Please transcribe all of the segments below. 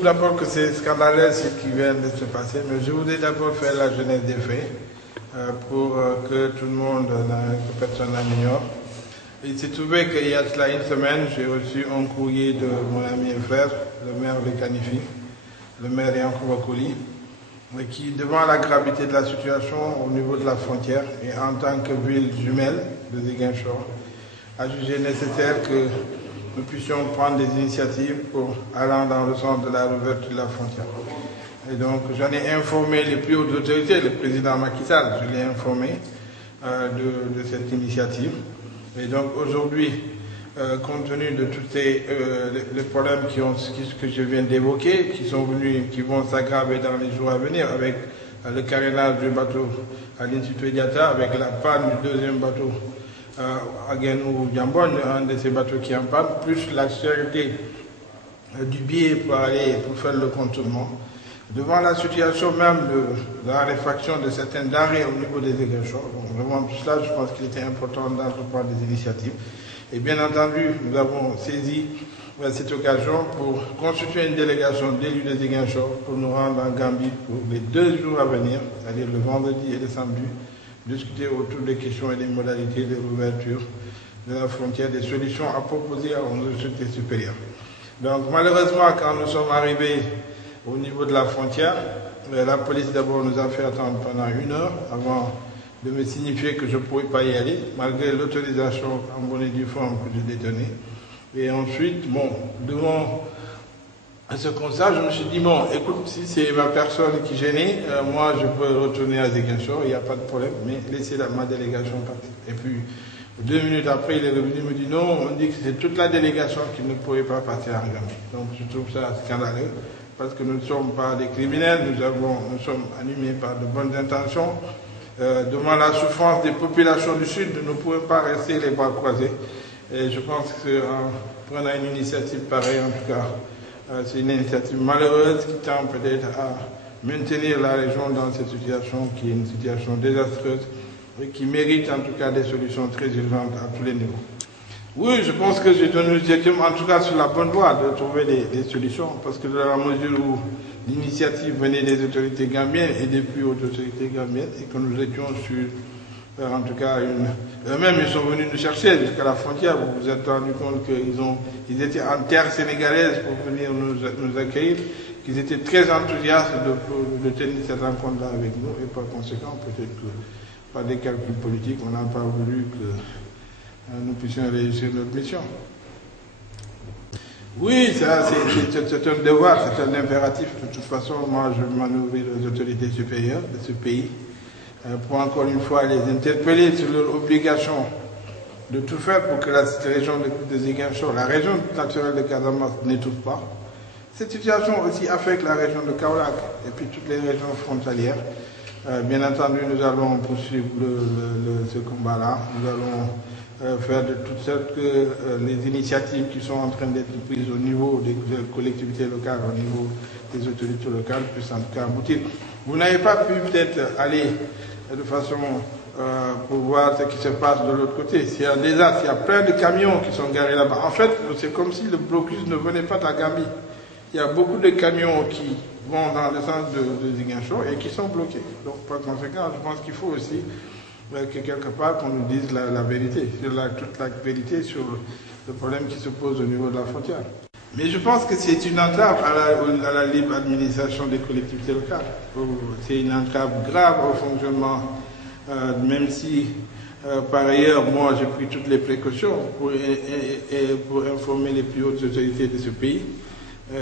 D'abord que c'est scandaleux ce qui vient de se passer, mais je voudrais d'abord faire la genèse des faits pour que tout le monde, que personne n'ignore. Il s'est trouvé qu'il y a cela une semaine, j'ai reçu un courrier de mon ami et frère, le maire de Kanifi, le maire Yankouba Koli, qui, devant la gravité de la situation au niveau de la frontière et en tant que ville jumelle de Ziguinchor, a jugé nécessaire que nous puissions prendre des initiatives pour allant dans le sens de la réouverture de la frontière. Et donc j'en ai informé les plus hautes autorités, le président Macky Sall, je l'ai informé de cette initiative. Et donc aujourd'hui, compte tenu de tous les problèmes que je viens d'évoquer, qui vont s'aggraver dans les jours à venir avec le carénage du bateau à l'Institut Diatta, avec la panne du deuxième bateau à Guénou Djambon, un de ces bateaux qui est en panne, plus la cherté du billet pour faire le contournement. Devant la situation même de la raréfaction de certaines denrées au niveau des Ziguinchor, donc vraiment tout cela, je pense qu'il était important d'entreprendre des initiatives. Et bien entendu, nous avons saisi cette occasion pour constituer une délégation d'élus de Ziguinchor pour nous rendre en Gambie pour les 2 jours à venir, c'est-à-dire le vendredi et le samedi, discuter autour des questions et des modalités de l'ouverture de la frontière, des solutions à proposer à nos autorités supérieures. Donc malheureusement, quand nous sommes arrivés au niveau de la frontière, la police d'abord nous a fait attendre pendant 1 heure avant de me signifier que je ne pouvais pas y aller, malgré l'autorisation en bonne et due forme que je détenais. Et ensuite, devant ce constat, je me suis dit, écoute, si c'est ma personne qui gênait, moi je peux retourner à Ziguinchor, il n'y a pas de problème, mais laissez ma délégation partir. Et puis, 2 minutes après, il est revenu et me dit, non, on dit que c'est toute la délégation qui ne pouvait pas partir en Gambie. Donc je trouve ça scandaleux, parce que nous ne sommes pas des criminels, nous sommes animés par de bonnes intentions. Devant la souffrance des populations du Sud, nous ne pouvons pas rester les bras croisés. Et je pense qu'en prenant une initiative pareille, en tout cas, c'est une initiative malheureuse qui tend peut-être à maintenir la région dans cette situation qui est une situation désastreuse et qui mérite en tout cas des solutions très urgentes à tous les niveaux. Oui, je pense que nous étions en tout cas sur la bonne voie de trouver des solutions, parce que dans la mesure où l'initiative venait des autorités gambiennes et des plus hautes autorités gambiennes, et que nous étions sur, en tout cas, eux-mêmes ils sont venus nous chercher jusqu'à la frontière, vous vous êtes rendu compte qu'ils étaient en terre sénégalaise pour venir nous accueillir, qu'ils étaient très enthousiastes de tenir cette rencontre-là avec nous, et par conséquent, peut-être que par des calculs politiques, on n'a pas voulu que nous puissions réussir notre mission. Oui, c'est un devoir, c'est un impératif. De toute façon, moi, je m'en ouvre aux autorités supérieures de ce pays pour encore une fois les interpeller sur leur obligation de tout faire pour que la région de Ziguinchor, la région naturelle de Casamance, n'étouffe pas. Cette situation aussi affecte la région de Kaolack et puis toutes les régions frontalières. Bien entendu, nous allons poursuivre ce combat-là. Nous allons faire de toutes sortes que les initiatives qui sont en train d'être prises au niveau des collectivités locales, au niveau des autorités locales, puissent en tout cas aboutir. Vous n'avez pas pu peut-être aller de façon pour voir ce qui se passe de l'autre côté. S'il y a un désastre, il y a plein de camions qui sont garés là-bas. En fait, c'est comme si le blocus ne venait pas de la Gambie. Il y a beaucoup de camions qui vont dans le sens de Ziguinchor et qui sont bloqués. Donc, par conséquent, je pense qu'il faut aussi que quelque part qu'on nous dise la vérité, toute la vérité sur le problème qui se pose au niveau de la frontière. Mais je pense que c'est une entrave à la libre administration des collectivités locales. C'est une entrave grave au fonctionnement, même si par ailleurs, moi j'ai pris toutes les précautions pour informer les plus hautes autorités de ce pays.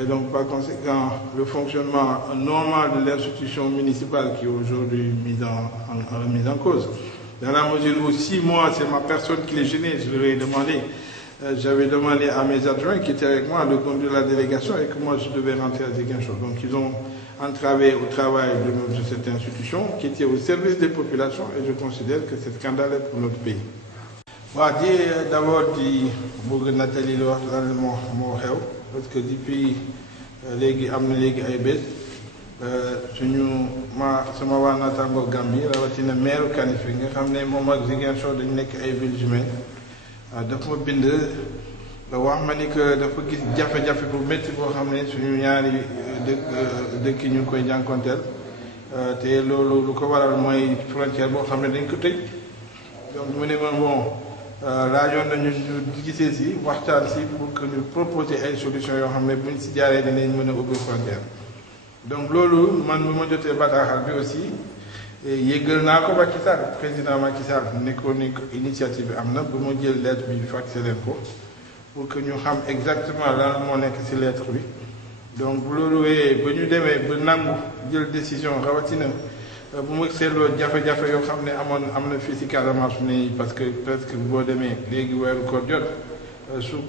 Donc par conséquent, le fonctionnement normal de l'institution municipale qui est aujourd'hui mise en cause. Dans la mesure où, si moi, c'est ma personne qui les gênait, je leur ai demandé, j'avais demandé à mes adjoints qui étaient avec moi de conduire la délégation et que moi je devais rentrer à Ziguinchor. Donc ils ont entravé au travail de cette institution qui était au service des populations et je considère que c'est scandaleux pour notre pays. D'abord, Nathalie parce que depuis les sama waa naataango Gambie rawatina maire Kanifi nga xam ne moom ak Ziguinchor dañ nekk ay villes jumelles daf ma bind wax ma ni que dafa gis jafe-jafe bu métti boo xam ne suñu ñaari dëkk ñu ngi koy jànkonteel te loolu lu ko waral mooy frontière boo xam ne dañ ko tëj donc mu ne ma bon laajoon nañu ñu gisee si waxtaan si pour que ñu proposer ay solutions yoo xam ne buñ si jaaree dinañ mën a ubbi frontière donc loolu man bu ma jotee bataaxal bi aussi yëgal naa ko Macky Sall président Macky Sall ne ko initiative bi am na bu ma jël lettre bi faxé leen ko pour que ñu xam exactement lan moo nekk ci lettre bi donc bu loolu wéyee ba ñu demee ba nangu jël décision rawatina bu ma seetloo jafe-jafe yoo xam ne am na fii ci Casamance ne parce que presque boo demee léegi weeru koor jot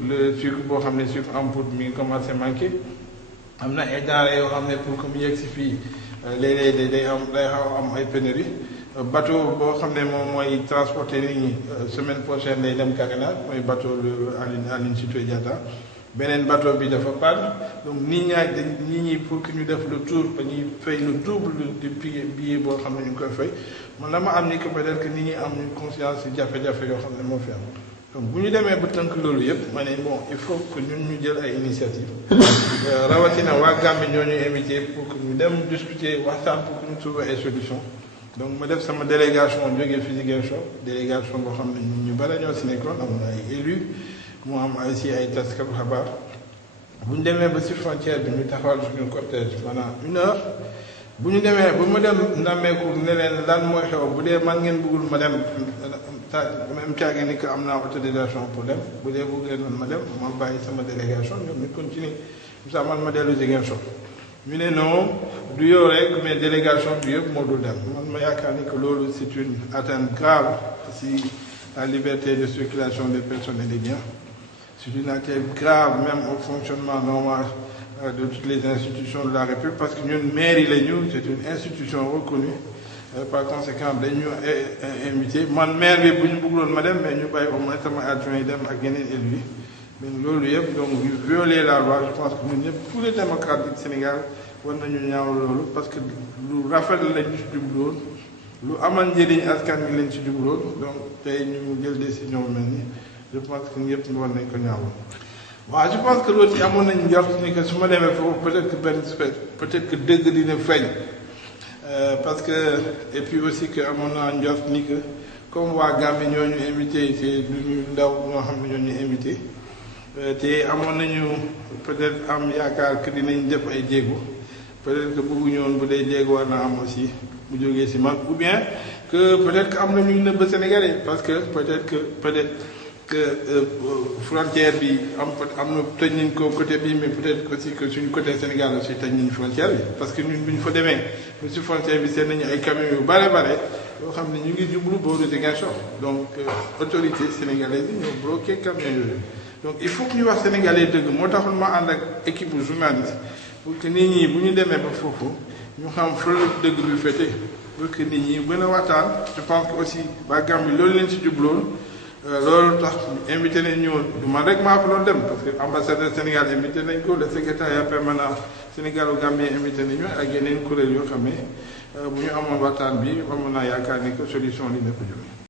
le sucre boo xam ne sucre en poudre mi ngi commencé manqué am na ay denrées yoo xam ne pour que mu yegg ci fii léeg-léeg day xaw am ay pénurie bateau boo xam ne moom mooy transporter nit ñi semaine prochaine lay dem Kagana mooy bateau Aline Sitoé Diatta beneen bateau bi dafa panne donc nit ñi pour que ñu def le tour ba ñuy fay le double du billet boo xam ne ñu ngi koy fay man dama am ni que peut-être que nit ñi am ñu conscience ci jafe-jafe yoo xam ne moo fi am donc bu ñu demee ba tënk loolu yëpp ma ne bon il faut que ñun ñu jël ay initiative rawatina waa Gambie ñoo ñu invité pour que ñu dem discuter waxtaan pour que ñu trouver ay solution donc ma def sama délégation jógee fii Ziguinchor délégation boo xam ne ñu bari ñoo si nekkoon am na ay élus mu am aussi ay taskatu xabaar bu ñu demee ba si frontière bi ñu taxawal suñu cortège maanaam 1 heure bu ñu demee ba ma dem ndàmmeeku ne leen lan mooy xew bu dee man ngeen bëggul ma dem même caagi ni que am naa autorisation pour dem bu dee bëgg leen man ma dem ma bàyyi sama délégation ñoom ñu continuer comme ça man ma dellu Ziguinchor ñu ne non du yow rek mais délégation bi yëpp moo dul dem man ma yaakaar ni que loolu c'est une atteinte grave si la liberté de circulation des personnes et des biens c'est une atteinte grave même au fonctionnement normal de toutes les institutions de la République parce que ñun mairie la ñu c'est une institution reconnue par conséquent dañu invité man maire bi bu ñu bëggoon ma dem mais ñu bàyyi au moins sama adjoint yi dem ak yeneen élus yi mais loolu yëpp donc ñu violer la loi je pense que ñun ñëpp tous les démocrates du Sénégal war nañu ñaaw loolu parce que lu rafet lañ ci jubloon lu amal njëriñ askan wi lañ ci jubloon donc tey ñu jël décision mel ni je pense que ñëpp war nañ ko ñaawal waaw je pense que loolu ci amoon nañu njort ni que su ma demee foofu peut-être que dëgg dina feeñ parce que et puis aussi que amoon naa njort ni que comme waa Gambie ñoo ñu invité te lu ñu ndaw ñoo xam ne ñoo ñu invité te amoon nañu peut-être am yaakaar que dinañ def ay jéego peut-être que bëgguñu woon bu dee jéego war na am aussi bu jógee si man ou bien que peut-être que am na ñu nëbb Sénégalais parce que peut-être que frontière bi am na tëj nañ ko côté bi mais peut-être aussi que suñu côté Sénégal aussi tëj nañ frontière bi parce que ñun bu ñu fa demee bu si frontière bi seen nañu ay camions yu bare yoo xam ne ñu ngi jublu booru Ziguinchor donc autorités sénégalaises yi ñoo bloqué camions yooyu donc il faut que ñu wax sénégalais dëgg moo taxoon ma ànd ak équipe journaliste pour que nit ñi bu ñu demee ba foofu ñu xam fa dëgg bi féete pour que nit ñi gën a waxtaan je pense que aussi waa Gambie loolu leen si jubloon loolu tax invité nañ ñëwoon du man rek maa ko doon dem parce que ambassadeur Sénégal invité nañ ko le secrétariat permanent Sénégalo-Gambien invité nañu ak yeneen kuréel yoo xam ne bu ñu amoon waxtaan bi amoon naa yaakaar ni que solution li na ko jóge